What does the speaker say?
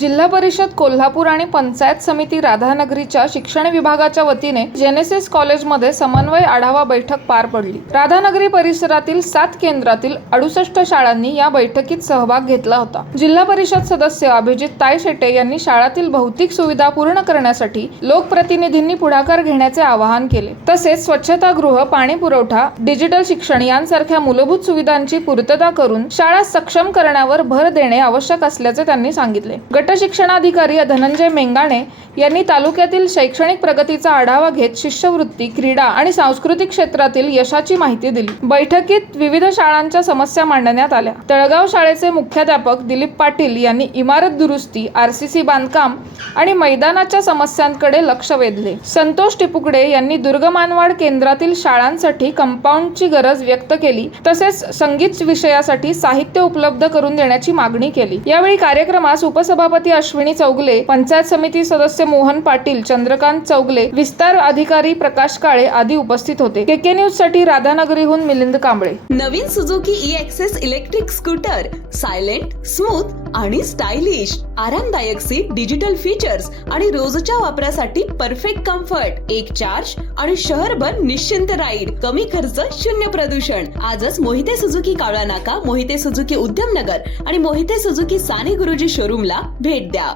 जिल्हा परिषद कोल्हापूर आणि पंचायत समिती राधानगरीच्या शिक्षण विभागाच्या वतीने जेनेसिस कॉलेजमध्ये समन्वय आढावा बैठक पार पडली। राधानगरी परिसरातील 7 केंद्रातील 68 शाळांनी या बैठकीत सहभाग घेतला होता। जिल्हा परिषद सदस्य अभिजित तायशेटे यांनी शाळातील भौतिक सुविधा पूर्ण करण्यासाठी लोकप्रतिनिधींनी पुढाकार घेण्याचे आवाहन केले। तसेच स्वच्छतागृह, पाणी पुरवठा, डिजिटल शिक्षण यांसारख्या मूलभूत सुविधांची पूर्तता करून शाळा सक्षम करण्यावर भर देणे आवश्यक असल्याचे त्यांनी सांगितले। गट शिक्षणाधिकारी धनंजय मेंगाणे यांनी तालुक्यातील शैक्षणिक प्रगतीचा आढावा घेत शिष्यवृत्ती, क्रीडा आणि सांस्कृतिक क्षेत्रातील यशाची माहिती दिली। बैठकीत विविध शाळांच्या समस्या मांडण्यात आल्या। तळगाव शाळेचे मुख्याध्यापक दिलीप पाटील यांनी इमारत दुरुस्ती, आरसीसी बांधकाम आणि मैदानाच्या समस्यांकडे लक्ष वेधले। संतोष टिपुकडे यांनी दुर्गमानवाड केंद्रातील शाळांसाठी कंपाऊंडची गरज व्यक्त केली। तसेच संगीत विषयासाठी साहित्य उपलब्ध करून देण्याची मागणी केली। यावेळी कार्यक्रमास उपसभापती अश्विनी चौगले, पंचायत समिती सदस्य मोहन पाटील, चंद्रकांत चौगले, विस्तार अधिकारी प्रकाश काळे आदी उपस्थित होते। केके न्यूज साठी राधानगरीहून मिलिंद कांबळे। नवीन Suzuki e Access electric scooter, silent, smooth आणि स्टायलिश, आरामदायक सीट, डिजिटल फीचर्स आणि रोजच्या वापरासाठी परफेक्ट कम्फर्ट, एक चार्ज आणि शहरभर निश्चिंत राईड, कमी खर्च, शून्य प्रदूषण। आजच मोहिते सुझुकी कावळा नाका, मोहिते सुझुकी उद्यमनगर आणि मोहिते सुझुकी साने गुरुजी शोरूमला भेट द्या।